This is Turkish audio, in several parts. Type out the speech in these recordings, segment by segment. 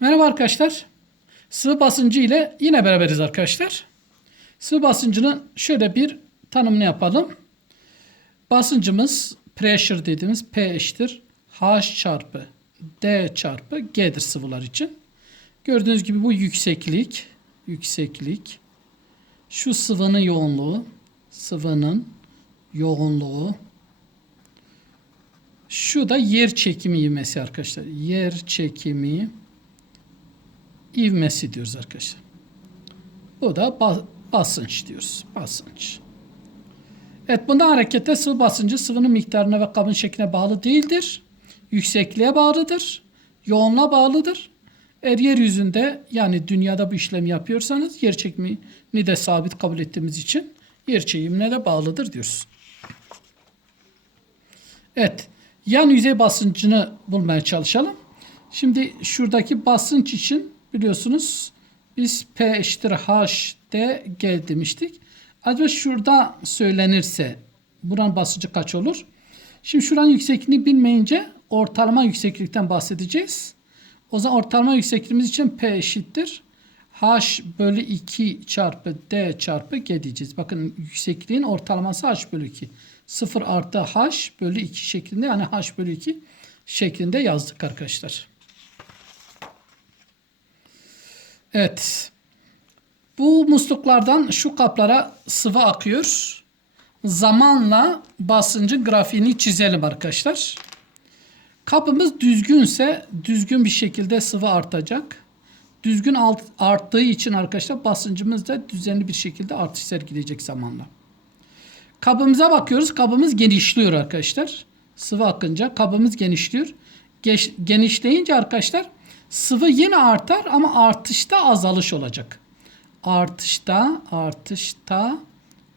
Merhaba arkadaşlar. Sıvı basıncı ile yine beraberiz arkadaşlar. Sıvı basıncının şöyle bir tanımını yapalım. Basıncımız pressure dediğimiz P eşittir H çarpı D çarpı G'dir sıvılar için. Gördüğünüz gibi bu yükseklik, yükseklik. Şu sıvının yoğunluğu, sıvının yoğunluğu. Şu da yer çekimi ivmesi arkadaşlar. Yer çekimi ivmesi diyoruz arkadaşlar. Bu da ba- basınç diyoruz. Basınç. Evet bundan hareketle sıvı basıncı sıvının miktarına ve kabın şekline bağlı değildir. Yüksekliğe bağlıdır. Yoğunluğa bağlıdır. Eğer yeryüzünde yani dünyada bu işlemi yapıyorsanız yer çekimini de sabit kabul ettiğimiz için yer çekimine de bağlıdır diyoruz. Evet. Yan yüzey basıncını bulmaya çalışalım. Şimdi şuradaki basınç için biliyorsunuz biz P eşittir H D G demiştik. Acaba şurada söylenirse buranın basıncı kaç olur? Şimdi şuranın yüksekliğini bilmeyince ortalama yükseklikten bahsedeceğiz. O zaman ortalama yüksekliğimiz için P eşittir. H bölü 2 çarpı D çarpı G diyeceğiz. Bakın yüksekliğin ortalaması H bölü 2. 0 artı H bölü 2 şeklinde yani H bölü 2 şeklinde yazdık arkadaşlar. Evet. Bu musluklardan şu kaplara sıvı akıyor. Zamanla basıncın grafiğini çizelim arkadaşlar. Kapımız düzgünse düzgün bir şekilde sıvı artacak. Düzgün alt, arttığı için arkadaşlar basıncımız da düzenli bir şekilde artış sergileyecek zamanla. Kabımıza bakıyoruz. Kabımız genişliyor arkadaşlar. Sıvı akınca kabımız genişliyor. Geç, genişleyince arkadaşlar sıvı yine artar ama artışta azalış olacak. Artışta, artışta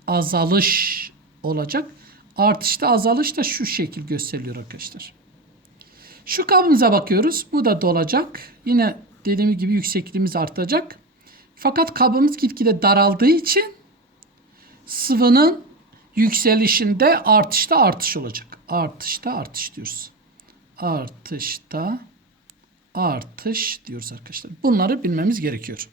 azalış olacak. Artışta azalış da şu şekil gösteriliyor arkadaşlar. Şu kabımıza bakıyoruz. Bu da dolacak. Yine dediğim gibi yüksekliğimiz artacak. Fakat kabımız gitgide daraldığı için sıvının yükselişinde artışta artış olacak. Artışta artış diyoruz. Artışta artış diyoruz arkadaşlar. Bunları bilmemiz gerekiyor.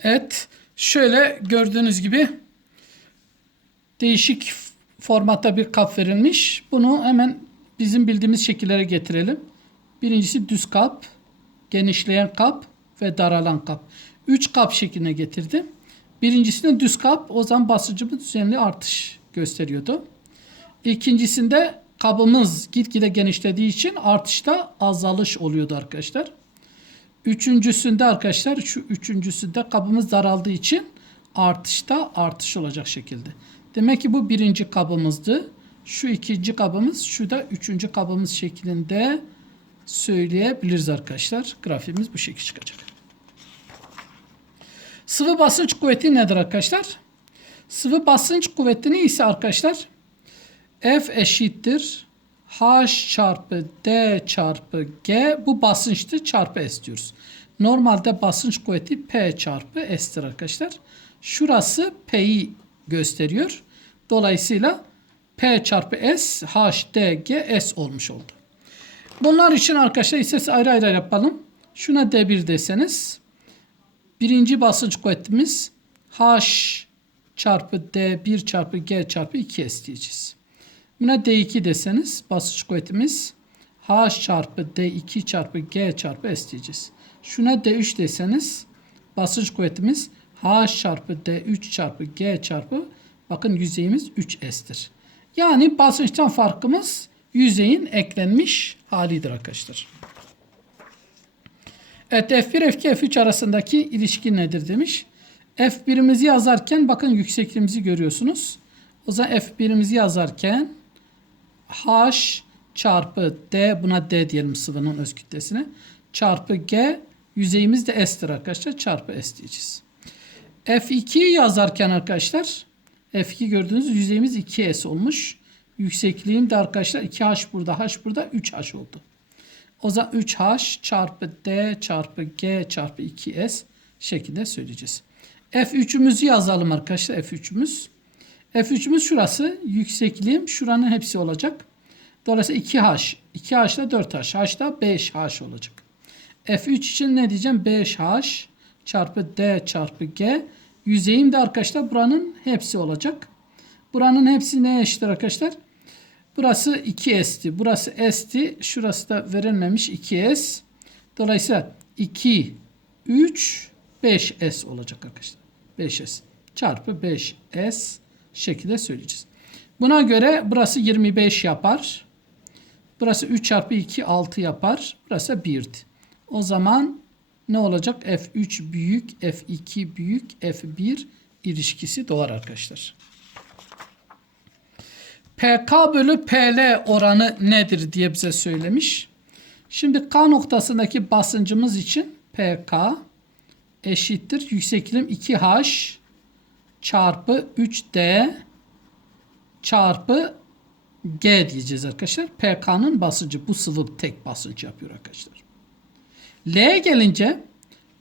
Evet. Şöyle gördüğünüz gibi değişik formatta bir kap verilmiş. Bunu hemen bizim bildiğimiz şekillere getirelim. Birincisi düz kap, genişleyen kap ve daralan kap. Üç kap şekline getirdim. Birincisinde düz kap o zaman basıncımız düzenli artış gösteriyordu. İkincisinde kabımız gitgide genişlediği için artışta azalış oluyordu arkadaşlar. Üçüncüsünde arkadaşlar şu üçüncüsünde kabımız daraldığı için artışta artış olacak şekilde. Demek ki bu birinci kabımızdı. Şu ikinci kabımız, şu da üçüncü kabımız şeklinde söyleyebiliriz arkadaşlar. Grafiğimiz bu şekilde çıkacak. Sıvı basınç kuvveti nedir arkadaşlar? Sıvı basınç kuvvetini ise arkadaşlar F eşittir H çarpı D çarpı G bu basınçtı çarpı S diyoruz. Normalde basınç kuvveti P çarpı S'tir arkadaşlar. Şurası P'yi gösteriyor. Dolayısıyla P çarpı S H D G S olmuş oldu. Bunlar için arkadaşlar ise ayrı ayrı yapalım. Şuna D1 deseniz birinci basınç kuvvetimiz H çarpı D1 çarpı G çarpı 2S diyeceğiz. Buna D2 deseniz basınç kuvvetimiz H çarpı D2 çarpı G çarpı S diyeceğiz. Şuna D3 deseniz basınç kuvvetimiz H çarpı D3 çarpı G çarpı bakın yüzeyimiz 3S'tir. Yani basınçtan farkımız yüzeyin eklenmiş halidir arkadaşlar. Evet F1, F2, F3 arasındaki ilişki nedir demiş. F1'imizi yazarken bakın yüksekliğimizi görüyorsunuz. O zaman F1'imizi yazarken H çarpı D buna D diyelim sıvının öz kütlesine çarpı G yüzeyimiz de S'tir arkadaşlar çarpı S diyeceğiz. F2'yi yazarken arkadaşlar F2 gördüğünüz yüzeyimiz 2S olmuş. Yüksekliğim de arkadaşlar 2H burada H burada 3H oldu. O zaman 3H çarpı D çarpı G çarpı 2S şeklinde söyleyeceğiz. F3'ümüzü yazalım arkadaşlar F3'ümüz. F3'ümüz şurası. Yüksekliğim şuranın hepsi olacak. Dolayısıyla 2H. 2H da 4H. H da 5H olacak. F3 için ne diyeceğim? 5H çarpı D çarpı G. Yüzeyim de arkadaşlar buranın hepsi olacak. Buranın hepsi neye eşittir arkadaşlar? Burası 2S'ti. Burası S'ti. Şurası da verilmemiş 2S. Dolayısıyla 2, 3, 5S olacak arkadaşlar. 5S çarpı 5S şekilde söyleyeceğiz. Buna göre burası 25 yapar. Burası 3 çarpı 2 6 yapar. Burası 1'di. O zaman ne olacak? F3 büyük, F2 büyük, F1 ilişkisi doğar arkadaşlar. PK bölü PL oranı nedir diye bize söylemiş. Şimdi K noktasındaki basıncımız için PK eşittir yüksekliğim 2H çarpı 3D çarpı G diyeceğiz arkadaşlar. PK'nın basıncı bu sıvı tek basınç yapıyor arkadaşlar. L'ye gelince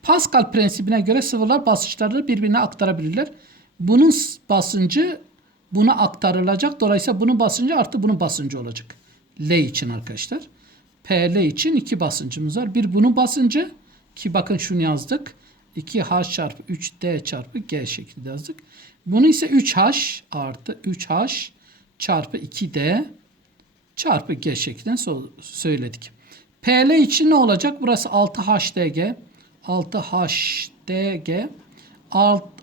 Pascal prensibine göre sıvılar basınçlarını birbirine aktarabilirler. Bunun basıncı buna aktarılacak. Dolayısıyla bunun basıncı artı bunun basıncı olacak. L için arkadaşlar. PL için iki basıncımız var. Bir bunun basıncı ki bakın şunu yazdık. 2H çarpı 3D çarpı G şeklinde yazdık. Bunu ise 3H artı 3H çarpı 2D çarpı G şeklinde söyledik. PL için ne olacak? Burası 6HDG. 6HDG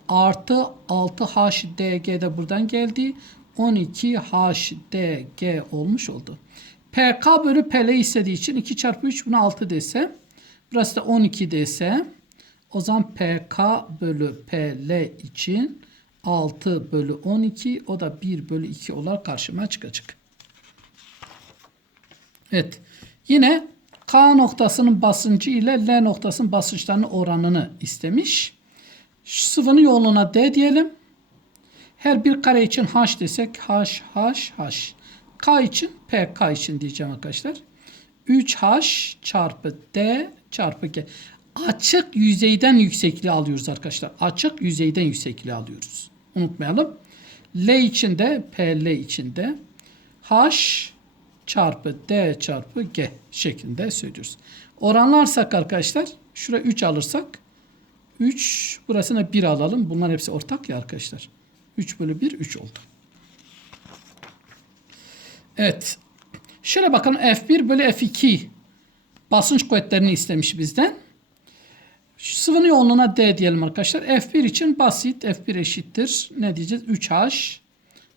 artı 6HDG de buradan geldi. 12HDG olmuş oldu. PK bölü PL istediği için 2 çarpı 3 buna 6 dese. Burası da 12 dese. O zaman PK bölü PL için 6 bölü 12 o da 1 bölü 2 olarak karşıma çıkacak. Evet. Yine K noktasının basıncı ile L noktasının basınçlarının oranını istemiş. Sıvının yoğunluğuna D diyelim. Her bir kare için H desek H, H, H. K için P, K için diyeceğim arkadaşlar. 3H çarpı D çarpı G. Açık yüzeyden yüksekliği alıyoruz arkadaşlar. Açık yüzeyden yüksekliği alıyoruz. Unutmayalım. L için de PL için de H çarpı D çarpı G şeklinde söylüyoruz. Oranlarsak arkadaşlar şuraya 3 alırsak 3 burasına 1 alalım. Bunlar hepsi ortak ya arkadaşlar. 3 bölü 1 3 oldu. Evet. Şöyle bakalım F1 bölü F2 basınç kuvvetlerini istemiş bizden. Sıvının yoğunluğuna D diyelim arkadaşlar. F1 için basit. F1 eşittir. Ne diyeceğiz? 3H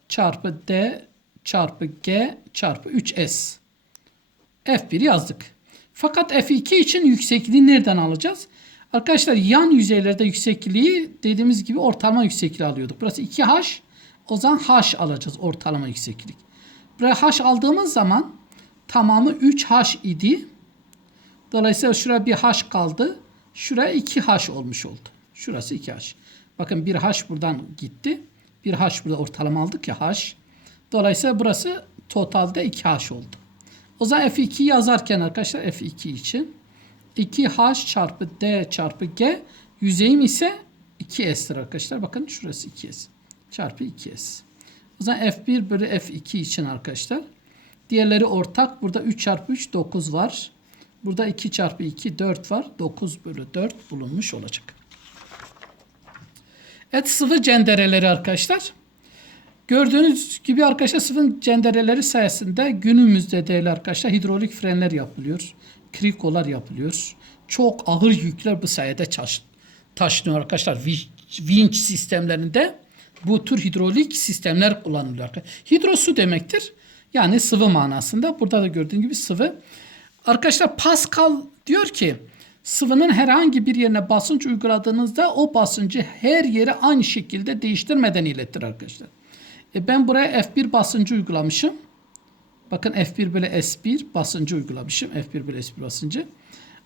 çarpı D çarpı G çarpı 3S. F1 yazdık. Fakat F2 için yüksekliği nereden alacağız? Arkadaşlar yan yüzeylerde yüksekliği dediğimiz gibi ortalama yüksekliği alıyorduk. Burası 2H. O zaman H alacağız ortalama yükseklik. Buraya H aldığımız zaman tamamı 3H idi. Dolayısıyla şuraya bir H kaldı. Şuraya 2H olmuş oldu. Şurası 2H. Bakın bir H buradan gitti. Bir H burada ortalama aldık ya H. Dolayısıyla burası totalde 2H oldu. O zaman F2 yazarken arkadaşlar F2 için 2H çarpı D çarpı G yüzeyim ise 2S'tir arkadaşlar. Bakın şurası 2S çarpı 2S. O zaman F1 bölü F2 için arkadaşlar. Diğerleri ortak. Burada 3 çarpı 3 9 var. Burada 2 çarpı 2 4 var. 9 bölü 4 bulunmuş olacak. Evet sıvı cendereleri arkadaşlar. Gördüğünüz gibi arkadaşlar sıvı cendereleri sayesinde günümüzde değerli arkadaşlar hidrolik frenler yapılıyor. Krikolar yapılıyor. Çok ağır yükler bu sayede taşınıyor arkadaşlar. Vinç sistemlerinde bu tür hidrolik sistemler kullanılıyor. Hidro su demektir. Yani sıvı manasında. Burada da gördüğün gibi sıvı. Arkadaşlar Pascal diyor ki sıvının herhangi bir yerine basınç uyguladığınızda o basıncı her yere aynı şekilde değiştirmeden iletir arkadaşlar. E ben buraya F1 basıncı uygulamışım. Bakın F1 böyle S1 basıncı uygulamışım. F1 böyle S1 basıncı.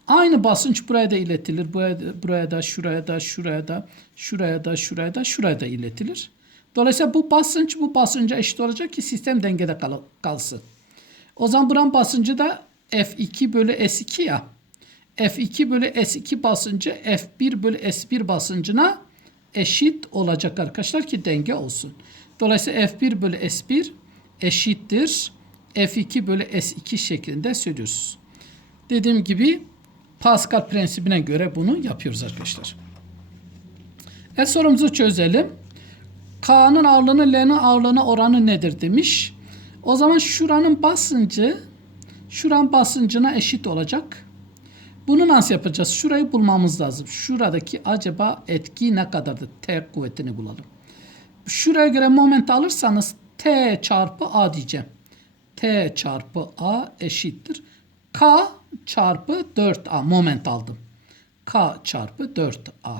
Aynı basınç buraya da iletilir. Buraya da, buraya da, şuraya da, şuraya da, şuraya da, şuraya da, şuraya da iletilir. Dolayısıyla bu basınç bu basınca eşit olacak ki sistem dengede kal kalsın. O zaman buranın basıncı da F2 bölü S2 ya. F2 bölü S2 basıncı F1 bölü S1 basıncına eşit olacak arkadaşlar ki denge olsun. Dolayısıyla F1 bölü S1 eşittir F2 bölü S2 şeklinde söylüyoruz. Dediğim gibi Pascal prensibine göre bunu yapıyoruz arkadaşlar. Evet sorumuzu çözelim. K'nın ağırlığının L'nin ağırlığına oranı nedir demiş. O zaman şuranın basıncı şuranın basıncına eşit olacak. Bunu nasıl yapacağız? Şurayı bulmamız lazım. Şuradaki acaba etki ne kadardır? T kuvvetini bulalım. Şuraya göre moment alırsanız T çarpı A diyeceğim. T çarpı A eşittir. K çarpı 4A moment aldım. K çarpı 4A.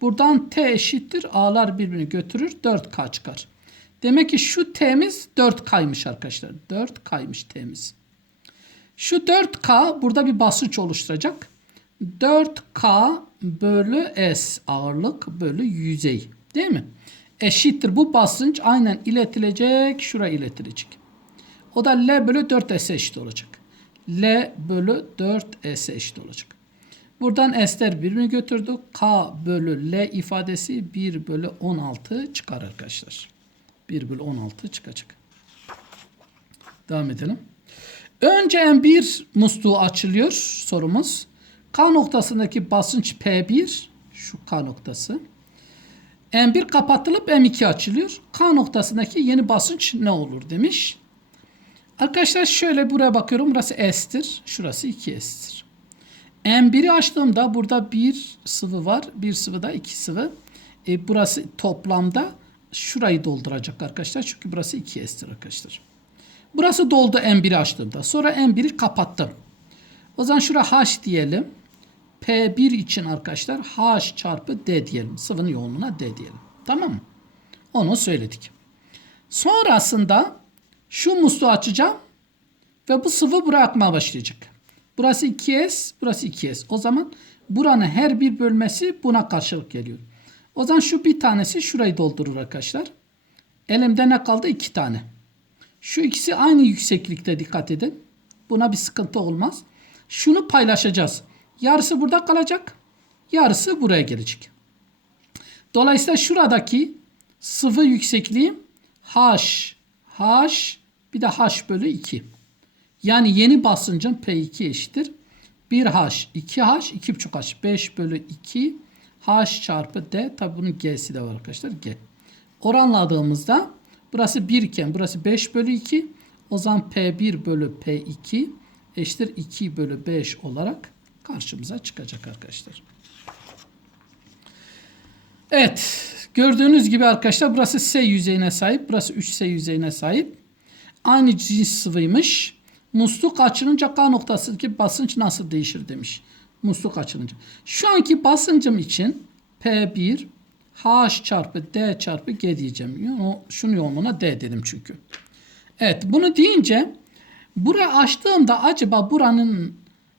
Buradan T eşittir. A'lar birbirini götürür. 4K çıkar. Demek ki şu T'miz 4K'ymış arkadaşlar. 4K'ymış T'miz. Şu 4K burada bir basınç oluşturacak. 4K bölü S ağırlık bölü yüzey. Değil mi? Eşittir. Bu basınç aynen iletilecek. Şuraya iletilecek. O da L bölü 4S eşit olacak. L bölü 4S eşit olacak. Buradan S'ler birbirini götürdü. K bölü L ifadesi 1 bölü 16 çıkar arkadaşlar. 1 bölü 16 çıkacak. Devam edelim. Önce M1 musluğu açılıyor sorumuz. K noktasındaki basınç P1 şu K noktası. M1 kapatılıp M2 açılıyor. K noktasındaki yeni basınç ne olur demiş. Arkadaşlar şöyle buraya bakıyorum. Burası S'tir. Şurası 2S'tir. M1'i açtığımda burada bir sıvı var. Bir sıvı da iki sıvı. E, burası toplamda şurayı dolduracak arkadaşlar. Çünkü burası 2S'tir arkadaşlar. Burası doldu M1'i açtığımda. Sonra M1'i kapattım. O zaman şura H diyelim. P1 için arkadaşlar H çarpı D diyelim. Sıvının yoğunluğuna D diyelim. Tamam mı? Onu söyledik. Sonrasında şu musluğu açacağım ve bu sıvı buraya akmaya başlayacak. Burası 2S, burası 2S. O zaman buranın her bir bölmesi buna karşılık geliyor. O zaman şu bir tanesi şurayı doldurur arkadaşlar. Elimde ne kaldı? iki tane. Şu ikisi aynı yükseklikte dikkat edin. Buna bir sıkıntı olmaz. Şunu paylaşacağız. Yarısı burada kalacak. Yarısı buraya gelecek. Dolayısıyla şuradaki sıvı yüksekliğim H, H bir de H bölü 2. Yani yeni basıncın P2 eşittir. 1H, 2H, 2,5H, 5 bölü 2 H çarpı D. Tabi bunun G'si de var arkadaşlar. G. Oranladığımızda burası 1 iken burası 5 bölü 2. O zaman P1 bölü P2 eşittir 2 bölü 5 olarak karşımıza çıkacak arkadaşlar. Evet. Gördüğünüz gibi arkadaşlar burası S yüzeyine sahip. Burası 3S yüzeyine sahip. Aynı cins sıvıymış. Musluk açılınca K noktasındaki basınç nasıl değişir demiş. Musluk açılınca. Şu anki basıncım için P1 H çarpı D çarpı G diyeceğim. Yani şunun yoğunluğuna D dedim çünkü. Evet bunu deyince burayı açtığımda acaba buranın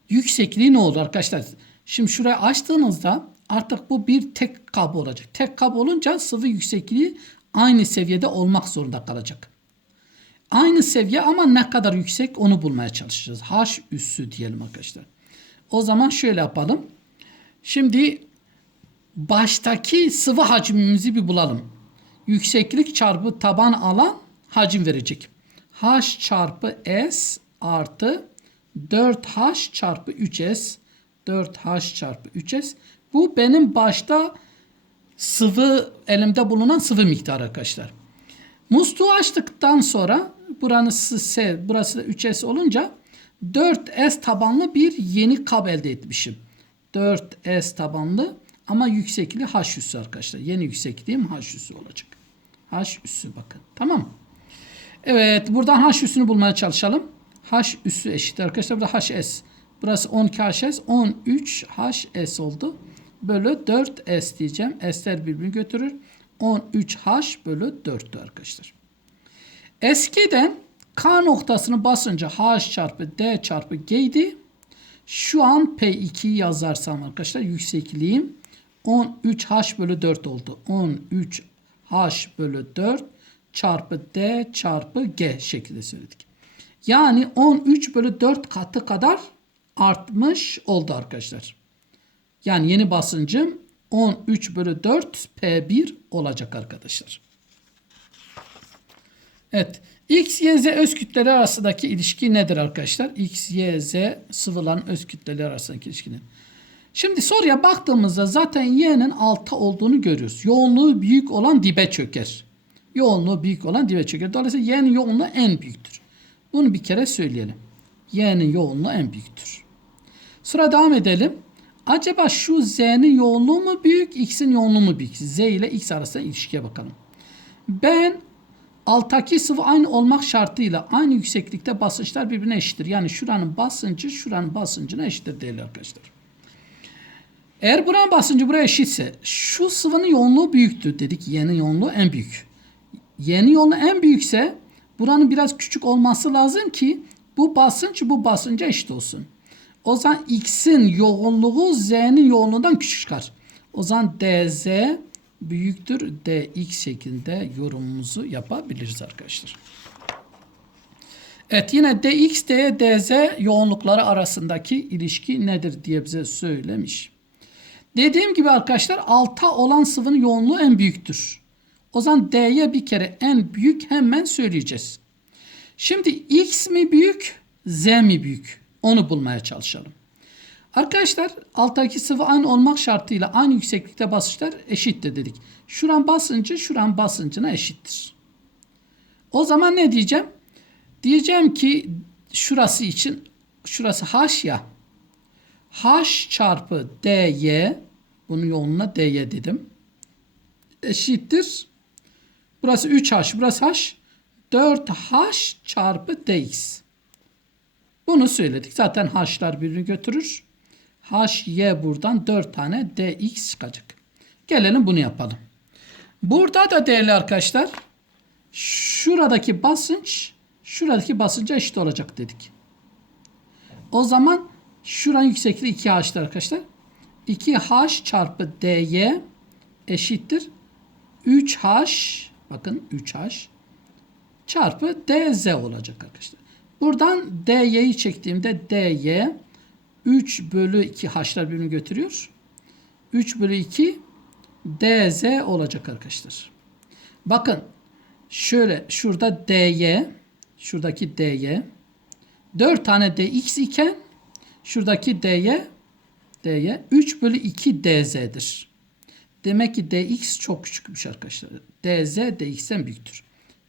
yüksekliği ne olur arkadaşlar? Şimdi şurayı açtığınızda artık bu bir tek kap olacak. Tek kap olunca sıvı yüksekliği aynı seviyede olmak zorunda kalacak. Aynı seviye ama ne kadar yüksek onu bulmaya çalışacağız. H üssü diyelim arkadaşlar. O zaman şöyle yapalım. Şimdi baştaki sıvı hacmimizi bir bulalım. Yükseklik çarpı taban alan hacim verecek. H çarpı S artı 4H çarpı 3S 4H çarpı 3S bu benim başta sıvı elimde bulunan sıvı miktarı arkadaşlar. Musluğu açtıktan sonra burası S, burası da 3S olunca 4S tabanlı bir yeni kap elde etmişim. 4S tabanlı ama yüksekliği H üssü arkadaşlar. Yeni yüksekliğim H üssü olacak. H üssü bakın. Tamam? Evet buradan H üssünü bulmaya çalışalım. H üssü eşit arkadaşlar. Burada HS. Burası 12HS. 13HS oldu. Bölü 4S diyeceğim. S'ler birbirini götürür. 13H bölü 4'tü arkadaşlar. Eskiden K noktasını basınca H çarpı D çarpı G idi. Şu an P2'yi yazarsam arkadaşlar yüksekliğim 13H bölü 4 oldu. 13H bölü 4 çarpı D çarpı G şeklinde söyledik. Yani 13 bölü 4 katı kadar artmış oldu arkadaşlar. Yani yeni basıncım 13 bölü 4 P1 olacak arkadaşlar. Evet. X, Y, Z öz kütleleri arasındaki ilişki nedir arkadaşlar? X, Y, Z sıvıların öz kütleleri arasındaki ilişki nedir? Şimdi soruya baktığımızda zaten Y'nin altta olduğunu görüyoruz. Yoğunluğu büyük olan dibe çöker. Yoğunluğu büyük olan dibe çöker. Dolayısıyla Y'nin yoğunluğu en büyüktür. Bunu bir kere söyleyelim. Y'nin yoğunluğu en büyüktür. Sıra devam edelim. Acaba şu Z'nin yoğunluğu mu büyük, X'in yoğunluğu mu büyük? Z ile X arasında ilişkiye bakalım. Ben alttaki sıvı aynı olmak şartıyla aynı yükseklikte basınçlar birbirine eşittir. Yani şuranın basıncı şuranın basıncına eşittir değerli arkadaşlar. Eğer buranın basıncı buraya eşitse şu sıvının yoğunluğu büyüktür dedik. Y'nin yoğunluğu en büyük. Y'nin yoğunluğu en büyükse buranın biraz küçük olması lazım ki bu basınç bu basınca eşit olsun. O zaman X'in yoğunluğu Z'nin yoğunluğundan küçük çıkar. O zaman DZ büyüktür DX şeklinde yorumumuzu yapabiliriz arkadaşlar. Evet yine DX, D, DZ yoğunlukları arasındaki ilişki nedir diye bize söylemiş. Dediğim gibi arkadaşlar alta olan sıvının yoğunluğu en büyüktür. O zaman D'ye bir kere en büyük hemen söyleyeceğiz. Şimdi X mi büyük, Z mi büyük? Onu bulmaya çalışalım. Arkadaşlar alttaki sıvı aynı olmak şartıyla aynı yükseklikte basınçlar eşittir dedik. Şuran basıncı şuran basıncına eşittir. O zaman ne diyeceğim? Diyeceğim ki şurası için şurası H ya. H çarpı dy bunun yoğunluğuna dy dedim. Eşittir. Burası 3h burası h. 4h çarpı dx. Bunu söyledik. Zaten h'lar birbirini götürür. h y buradan 4 tane dx çıkacak. Gelelim bunu yapalım. Burada da değerli arkadaşlar şuradaki basınç şuradaki basınca eşit olacak dedik. O zaman şuranın yüksekliği 2h'tır arkadaşlar. 2h çarpı dy eşittir. 3h bakın 3h çarpı dz olacak arkadaşlar. Buradan dy'yi çektiğimde dy 3 bölü 2 h'lar birbirini götürüyor. 3 bölü 2 dz olacak arkadaşlar. Bakın şöyle şurada dy şuradaki dy 4 tane dx iken şuradaki dy dy 3 bölü 2 dz'dir. Demek ki dx çok küçükmüş arkadaşlar. dz dx'ten büyüktür.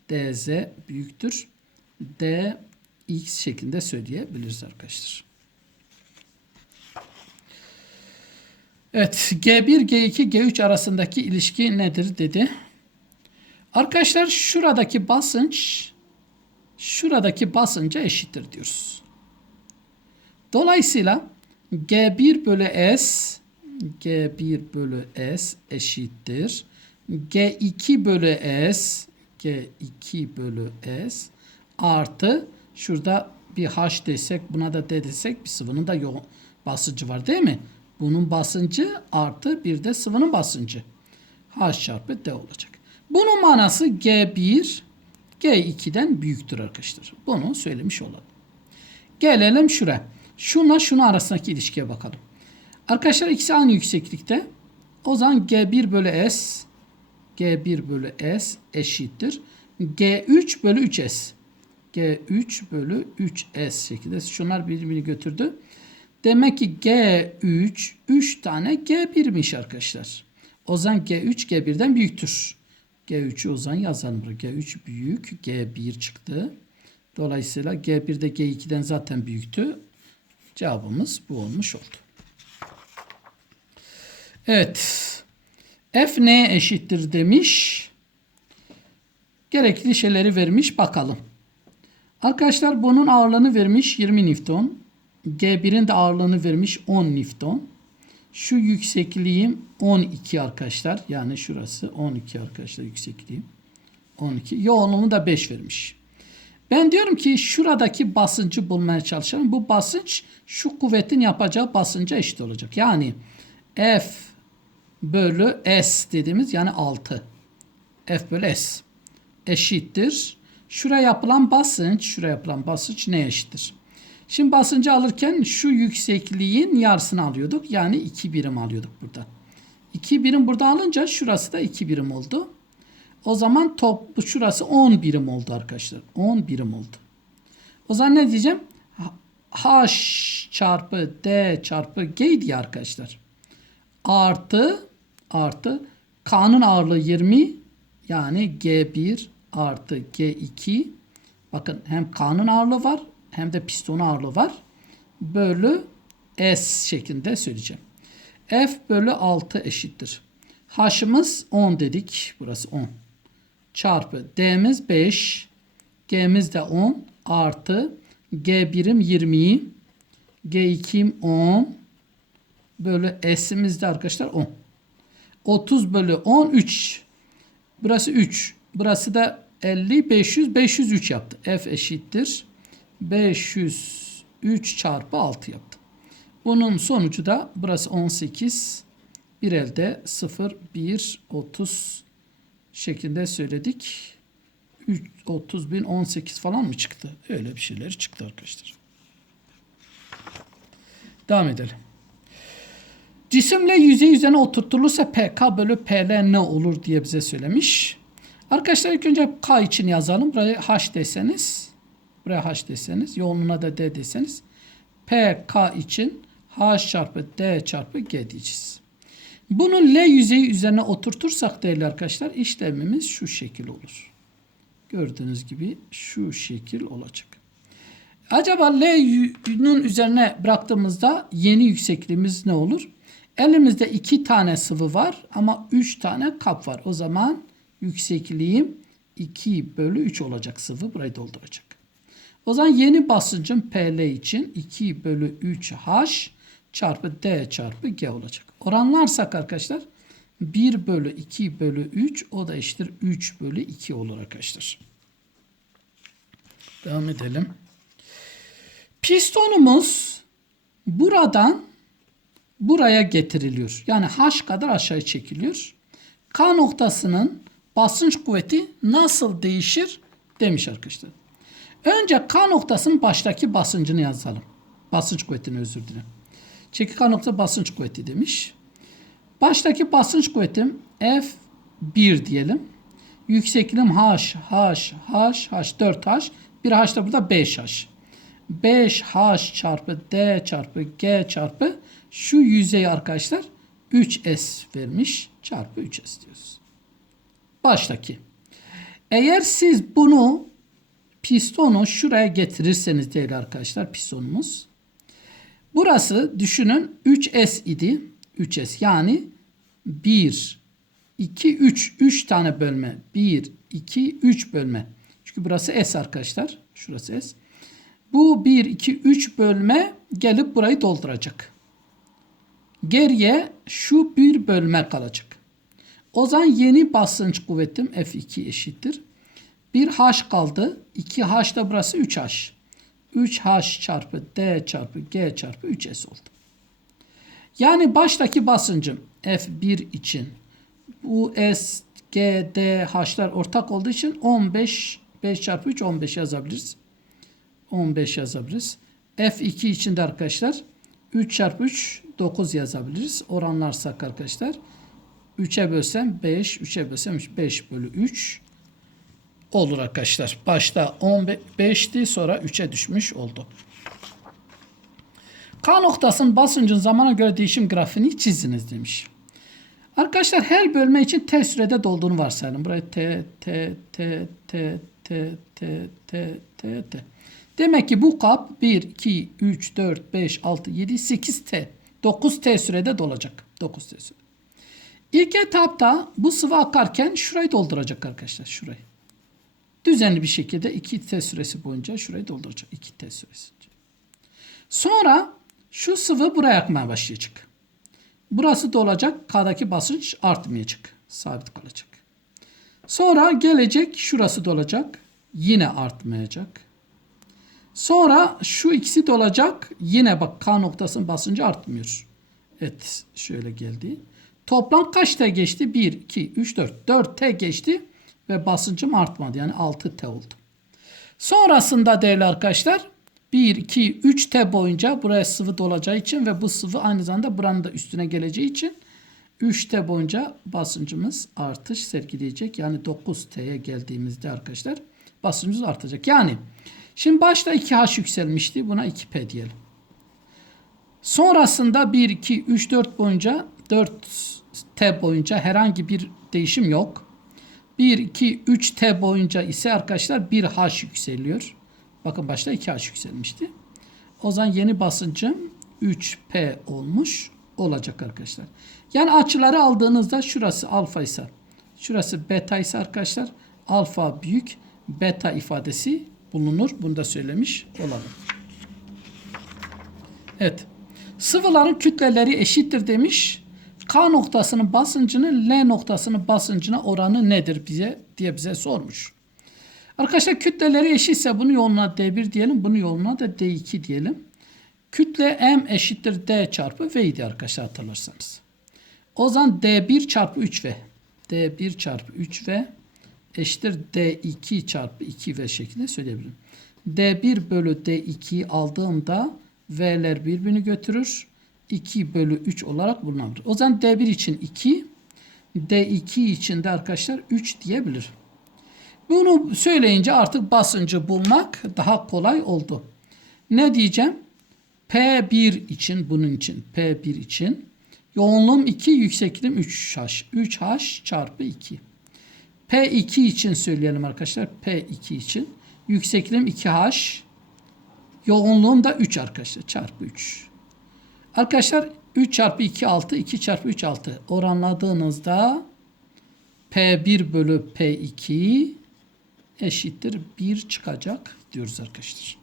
dz büyüktür. dx şeklinde söyleyebiliriz arkadaşlar. Evet G1, G2, G3 arasındaki ilişki nedir dedi. Arkadaşlar şuradaki basınç şuradaki basınca eşittir diyoruz. Dolayısıyla G1 bölü S G1 bölü S eşittir. G2 bölü S G2 bölü S artı şurada bir H desek buna da D desek bir sıvının da yoğun basıncı var değil mi? Bunun basıncı artı bir de sıvının basıncı. H çarpı D olacak. Bunun manası G1 G2'den büyüktür arkadaşlar. Bunu söylemiş olalım. Gelelim şuraya. Şunla şunu arasındaki ilişkiye bakalım. Arkadaşlar ikisi aynı yükseklikte. O zaman G1 bölü S G1 bölü S eşittir. G3 bölü 3S. G3 bölü 3S şekilde. Şunlar birbirini götürdü. Demek ki G3 3 tane G1'miş arkadaşlar. O zaman G3 G1'den büyüktür. G3'ü o zaman yazalım buraya. G3 büyük. G1 çıktı. Dolayısıyla G1 de G2'den zaten büyüktü. Cevabımız bu olmuş oldu. Evet. F neye eşittir demiş. Gerekli şeyleri vermiş. Bakalım. Arkadaşlar bunun ağırlığını vermiş 20 Newton. G1'in de ağırlığını vermiş 10 Newton. Şu yüksekliğim 12 arkadaşlar. Yani şurası 12 arkadaşlar yüksekliğim. 12. Yoğunluğumu da 5 vermiş. Ben diyorum ki şuradaki basıncı bulmaya çalışalım. Bu basınç şu kuvvetin yapacağı basınca eşit olacak. Yani F bölü S dediğimiz yani 6. F bölü S eşittir. Şuraya yapılan basınç, şuraya yapılan basınç ne eşittir? Şimdi basıncı alırken şu yüksekliğin yarısını alıyorduk. Yani 2 birim alıyorduk burada. 2 birim burada alınca şurası da 2 birim oldu. O zaman top şurası 10 birim oldu arkadaşlar. 10 birim oldu. O zaman ne diyeceğim? H çarpı D çarpı G diye arkadaşlar. Artı artı K'nın ağırlığı 20 yani G1 artı G2 bakın hem K'nın ağırlığı var hem de piston ağırlığı var. Bölü S şeklinde söyleyeceğim. F bölü 6 eşittir. H'ımız 10 dedik. Burası 10. Çarpı D'miz 5. G'miz de 10. Artı G birim 20. G2'im 10. Bölü S'imiz de arkadaşlar 10. 30 bölü 10 3. Burası 3. Burası da 50 500 503 yaptı. F eşittir. 503 çarpı 6 yaptı. Bunun sonucu da burası 18. Bir elde 0 1 30 şeklinde söyledik. 3, 30 bin 18 falan mı çıktı? Öyle bir şeyler çıktı arkadaşlar. Devam edelim. Cisimle yüzey üzerine oturtulursa PK bölü PL ne olur diye bize söylemiş. Arkadaşlar ilk önce K için yazalım. Buraya H deseniz. Buraya H deseniz. Yoğunluğuna da D deseniz. PK için H çarpı D çarpı G diyeceğiz. Bunu L yüzeyi üzerine oturtursak değerli arkadaşlar işlemimiz şu şekil olur. Gördüğünüz gibi şu şekil olacak. Acaba L'nin üzerine bıraktığımızda yeni yüksekliğimiz ne olur? Elimizde iki tane sıvı var ama üç tane kap var. O zaman yüksekliğim 2 bölü 3 olacak sıvı. Burayı dolduracak. O zaman yeni basıncım PL için 2 bölü 3 H çarpı D çarpı G olacak. Oranlarsak arkadaşlar 1 bölü 2 bölü 3 o da eşittir 3 bölü 2 olur arkadaşlar. Devam edelim. Pistonumuz buradan buraya getiriliyor. Yani H kadar aşağı çekiliyor. K noktasının basınç kuvveti nasıl değişir demiş arkadaşlar. Önce K noktasının baştaki basıncını yazalım. Basınç kuvvetini özür dilerim. Çeki K nokta basınç kuvveti demiş. Baştaki basınç kuvvetim F1 diyelim. Yüksekliğim H, H, H, H, 4H. Bir H da burada 5H. 5H çarpı D çarpı G çarpı şu yüzeyi arkadaşlar 3S vermiş. Çarpı 3S diyoruz. Baştaki. Eğer siz bunu pistonu şuraya getirirseniz değerli arkadaşlar pistonumuz. Burası düşünün 3S idi. 3S yani 1, 2, 3. 3 tane bölme. 1, 2, 3 bölme. Çünkü burası S arkadaşlar. Şurası S. Bu 1, 2, 3 bölme gelip burayı dolduracak. Geriye şu bir bölme kalacak. O zaman yeni basınç kuvvetim F2 eşittir. 1H kaldı. 2H da burası 3H. 3H çarpı D çarpı G çarpı 3S oldu. Yani baştaki basıncım F1 için bu S, G, D, H'lar ortak olduğu için 15 5 çarpı 3 15 yazabiliriz. 15 yazabiliriz. F2 için de arkadaşlar 3 çarpı 3 9 yazabiliriz. Oranlarsak arkadaşlar 3'e bölsem 5, 3'e bölsem 5 bölü 3 olur arkadaşlar. Başta 15'ti sonra 3'e düşmüş oldu. K noktasının basıncın zamana göre değişim grafiğini çiziniz demiş. Arkadaşlar her bölme için t sürede dolduğunu varsayalım. Buraya t, t, t, t, t, t, t, t, t. Demek ki bu kap 1, 2, 3, 4, 5, 6, 7, 8 t. 9 t sürede dolacak. 9 t sürede. İlk etapta bu sıvı akarken şurayı dolduracak arkadaşlar. Şurayı. Düzenli bir şekilde 2 t süresi boyunca şurayı dolduracak. 2 t süresi. Sonra şu sıvı buraya akmaya başlayacak. Burası dolacak. K'daki basınç artmayacak. Sabit kalacak. Sonra gelecek şurası dolacak. Yine artmayacak. Sonra şu ikisi dolacak. Yine bak K noktasının basıncı artmıyor. Evet şöyle geldi. Toplam kaç T geçti? 1, 2, 3, 4. 4 T geçti ve basıncım artmadı. Yani 6 T oldu. Sonrasında değerli arkadaşlar 1, 2, 3 T boyunca buraya sıvı dolacağı için ve bu sıvı aynı zamanda buranın da üstüne geleceği için 3T boyunca basıncımız artış sergileyecek. Yani 9T'ye geldiğimizde arkadaşlar basıncımız artacak. Yani şimdi başta 2H yükselmişti. Buna 2P diyelim. Sonrasında 1, 2, 3, 4 boyunca 4T boyunca herhangi bir değişim yok. 1, 2, 3T boyunca ise arkadaşlar 1H yükseliyor. Bakın başta 2H yükselmişti. O zaman yeni basıncım 3P olmuş olacak arkadaşlar. Yani açıları aldığınızda şurası alfa ise şurası beta ise arkadaşlar alfa büyük beta ifadesi bulunur. Bunu da söylemiş olalım. Evet. Sıvıların kütleleri eşittir demiş. K noktasının basıncının L noktasının basıncına oranı nedir bize diye bize sormuş. Arkadaşlar kütleleri eşitse bunu yoluna D1 diyelim. Bunu yoluna da D2 diyelim. Kütle M eşittir D çarpı V idi arkadaşlar hatırlarsanız. O zaman D1 çarpı 3V. D1 çarpı 3V eşittir D2 çarpı 2V şeklinde söyleyebilirim. D1 bölü D2'yi aldığımda V'ler birbirini götürür. 2 bölü 3 olarak bulunabilir. O zaman D1 için 2, D2 için de arkadaşlar 3 diyebilir. Bunu söyleyince artık basıncı bulmak daha kolay oldu. Ne diyeceğim? P1 için bunun için P1 için yoğunluğum 2 yüksekliğim 3H. 3H çarpı 2. P2 için söyleyelim arkadaşlar. P2 için yüksekliğim 2H yoğunluğum da 3 arkadaşlar çarpı 3. Arkadaşlar 3 çarpı 2 6 2 çarpı 3 6 oranladığınızda P1 bölü P2 eşittir 1 çıkacak diyoruz arkadaşlar.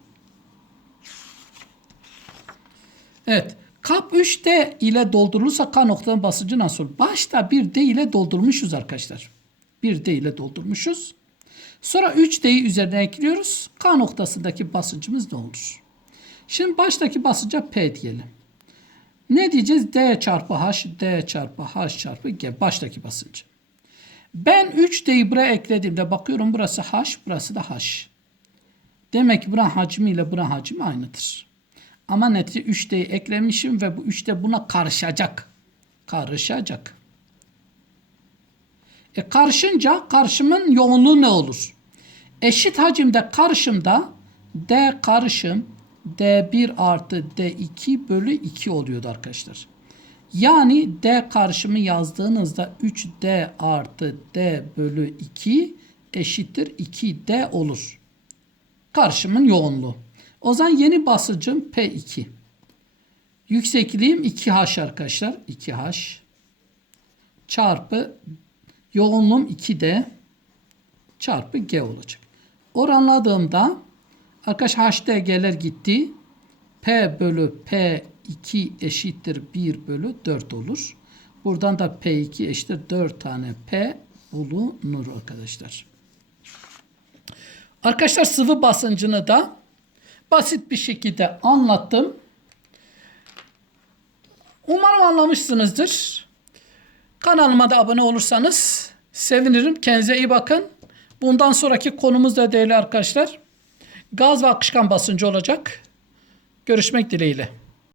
Evet. Kap 3D ile doldurulursa K noktanın basıncı nasıl? Başta 1D ile doldurmuşuz arkadaşlar. 1D ile doldurmuşuz. Sonra 3D'yi üzerine ekliyoruz. K noktasındaki basıncımız ne olur? Şimdi baştaki basınca P diyelim. Ne diyeceğiz? D çarpı H, D çarpı H çarpı G. Baştaki basıncı. Ben 3D'yi buraya eklediğimde bakıyorum burası H, burası da H. Demek ki buranın hacmiyle buranın hacmi aynıdır. Ama netice 3D'yi eklemişim ve bu 3D buna karışacak. Karışacak. E karışınca karşımın yoğunluğu ne olur? Eşit hacimde karşımda D karışım D1 artı D2 bölü 2 oluyordu arkadaşlar. Yani D karşımı yazdığınızda 3D artı D bölü 2 eşittir 2D olur. Karşımın yoğunluğu. O zaman yeni basıncım P2. Yüksekliğim 2H arkadaşlar. 2H çarpı yoğunluğum 2D çarpı G olacak. Oranladığımda arkadaş HDG'ler gitti. P bölü P2 eşittir 1 bölü 4 olur. Buradan da P2 eşittir 4 tane P bulunur arkadaşlar. Arkadaşlar sıvı basıncını da basit bir şekilde anlattım. Umarım anlamışsınızdır. Kanalıma da abone olursanız sevinirim. Kendinize iyi bakın. Bundan sonraki konumuz da değerli arkadaşlar. Gaz ve akışkan basıncı olacak. Görüşmek dileğiyle.